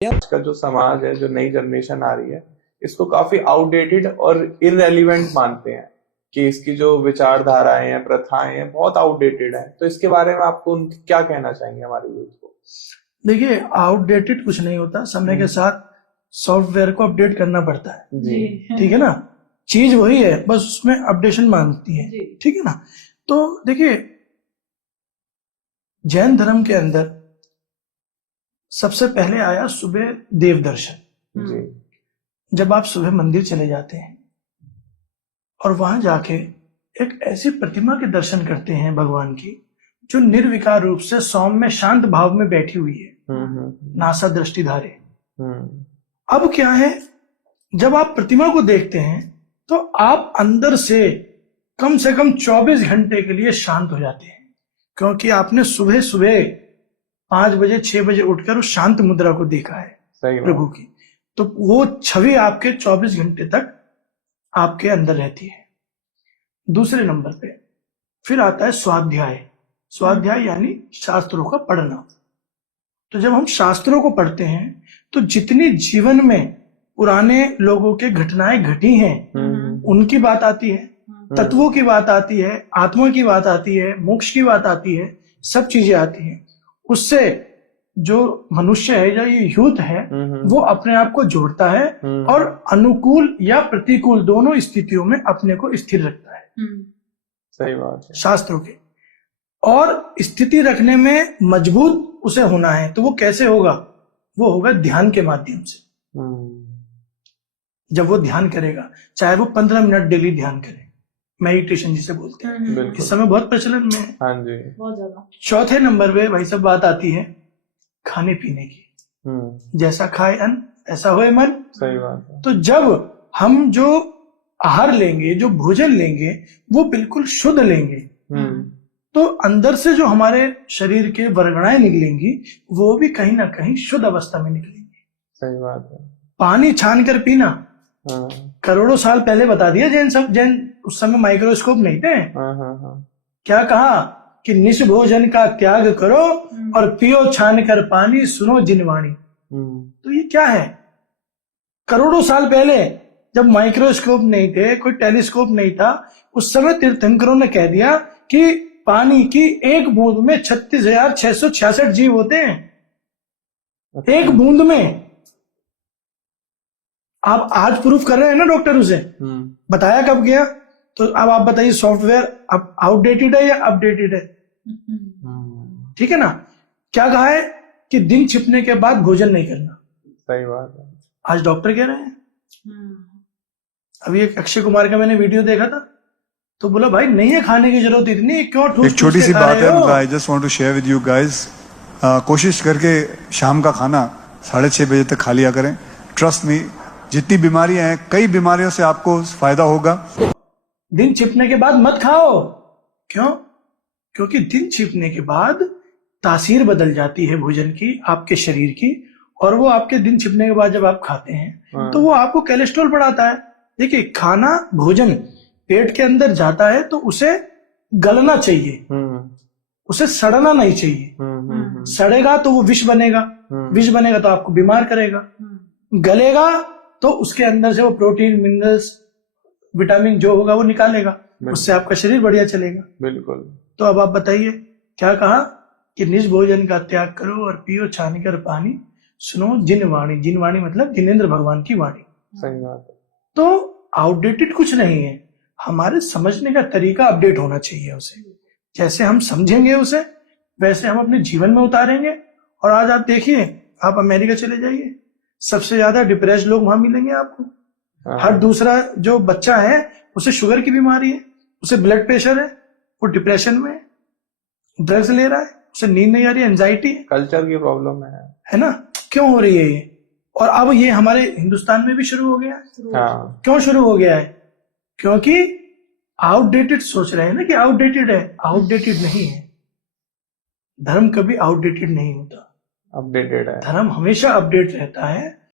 आज का जो समाज है, जो नई जनरेशन आ रही है, इसको काफी आउटडेटेड और इररेलीवेंट मानते हैं कि इसकी जो विचारधाराएं हैं, प्रथाएं हैं, बहुत आउटडेटेड है। तो इसके बारे में आपको क्या कहना चाहेंगे हमारे यूथ को? देखिए, आउटडेटेड कुछ नहीं होता, समय के साथ सॉफ्टवेयर को अपडेट करना पड़ता है जी। ठीक है ना। चीज वही है, बस उसमें अपडेशन मांगती है, ठीक है ना। तो देखिए, जैन धर्म के अंदर सबसे पहले आया सुबह देव दर्शन। जी। जब आप सुबह मंदिर चले जाते हैं और वहां जाके एक ऐसी प्रतिमा के दर्शन करते हैं भगवान की, जो निर्विकार रूप से सौम्य शांत भाव में बैठी हुई है, नासा दृष्टिधारे। अब क्या है, जब आप प्रतिमा को देखते हैं तो आप अंदर से कम 24 घंटे के लिए शांत हो जाते हैं, क्योंकि आपने सुबह सुबह 5 बजे 6 बजे उठकर उस शांत मुद्रा को देखा है प्रभु की। तो वो छवि आपके 24 घंटे तक आपके अंदर रहती है। दूसरे नंबर पे फिर आता है स्वाध्याय। स्वाध्याय यानी शास्त्रों का पढ़ना। तो जब हम शास्त्रों को पढ़ते हैं तो जितनी जीवन में पुराने लोगों के घटनाएं घटी हैं, उनकी बात आती है, तत्वों की बात आती है, आत्मा की बात आती है, मोक्ष की बात आती है, सब चीजें आती हैं। उससे जो मनुष्य है, या ये यूथ है, वो अपने आप को जोड़ता है और अनुकूल या प्रतिकूल दोनों स्थितियों में अपने को स्थिर रखता है। सही बात है। शास्त्रों के और स्थिति रखने में मजबूत उसे होना है, तो वो कैसे होगा? वो होगा ध्यान के माध्यम से। जब वो ध्यान करेगा, चाहे वो 15 मिनट डेली ध्यान करे, मेडिटेशन जिसे बोलते हैं, इस समय बहुत प्रचलन में है। हाँ जी, बहुत ज्यादा। चौथे नंबर पे भाई सब बात आती है खाने पीने की। जैसा खाए अन्न ऐसा होए मन। सही बात है। तो जब हम जो आहार लेंगे, जो भोजन लेंगे, वो बिल्कुल शुद्ध लेंगे, तो अंदर से जो हमारे शरीर के वर्गणाएं निकलेंगी, वो भी कहीं ना कहीं शुद्ध अवस्था में निकलेंगी। सही बात है। पानी छान कर पीना, करोड़ों साल पहले बता दिया जैन उस समय माइक्रोस्कोप नहीं थे। क्या कहा कि निष्भोजन का त्याग करो और पियो छान कर पानी, सुनो जिनवाणी। तो ये क्या है? करोड़ों साल पहले जब माइक्रोस्कोप नहीं थे, कोई टेलीस्कोप नहीं था, उस समय तीर्थंकरों ने कह दिया कि पानी की एक बूंद में 36,666 जीव होते हैं। एक बूंद में। आप आज प्रूफ कर रहे हैं ना डॉक्टर, उसे बताया कब गया? तो अब आप बताइए, सॉफ्टवेयर अब आउटडेटेड है या अपडेटेड है? ठीक है ना। क्या कहा है कि दिन छिपने के बाद भोजन नहीं करना। सही बात है। आज डॉक्टर कह रहे हैं। अभी एक अक्षय कुमार का मैंने वीडियो देखा था, तो बोला भाई नहीं है खाने की जरूरत इतनी, क्यों ठूस। एक छोटी सी बात है, I just want to share with you guys. कोशिश करके शाम का खाना 6:30 बजे तक खा लिया करें। ट्रस्ट मी, जितनी बीमारियां हैं, कई बीमारियों से आपको फायदा होगा। दिन छिपने के बाद मत खाओ। क्यों? क्योंकि दिन छिपने के बाद तासीर बदल जाती है भोजन की, आपके शरीर की, और वो आपके दिन छिपने के बाद जब आप खाते हैं तो वो आपको कोलेस्ट्रॉल बढ़ाता है। देखिए, खाना भोजन पेट के अंदर जाता है तो उसे गलना चाहिए, उसे सड़ना नहीं चाहिए। सड़ेगा तो वो विष बनेगा, विष बनेगा तो आपको बीमार करेगा। गलेगा तो उसके अंदर से वो प्रोटीन, मिनरल्स, विटामिन जो होगा वो निकालेगा, उससे आपका शरीर बढ़िया चलेगा। बिल्कुल। तो अब आप बताइए, क्या कहा कि निज भोजन का त्याग करो और पियो छान कर पानी, सुनो जिनवाणी। जिनवाणी मतलब जिनेंद्र भगवान की वाणी। सही बात है। तो आउटडेटेड कुछ नहीं है, हमारे समझने का तरीका अपडेट होना चाहिए उसे। जैसे हम समझेंगे उसे, वैसे हम अपने जीवन में उतारेंगे। और आज आप देखिए, आप अमेरिका चले जाइए, सबसे ज्यादा डिप्रेस्ड लोग वहां मिलेंगे आपको। हर दूसरा जो बच्चा है उसे शुगर की बीमारी है, उसे ब्लड प्रेशर है, वो डिप्रेशन में है, ड्रग्स ले रहा है, उसे नींद नहीं आ रही, एंजाइटी है, कल्चर की प्रॉब्लम है ना। क्यों हो रही है ये? और अब ये हमारे हिंदुस्तान में भी शुरू हो गया है। क्यों शुरू हो गया है? क्योंकि आउटडेटेड सोच रहे हैं ना कि आउटडेटेड है। आउटडेटेड नहीं है। धर्म कभी आउटडेटेड नहीं होता, अपडेटेड है। धर्म हमेशा अपडेट रहता है।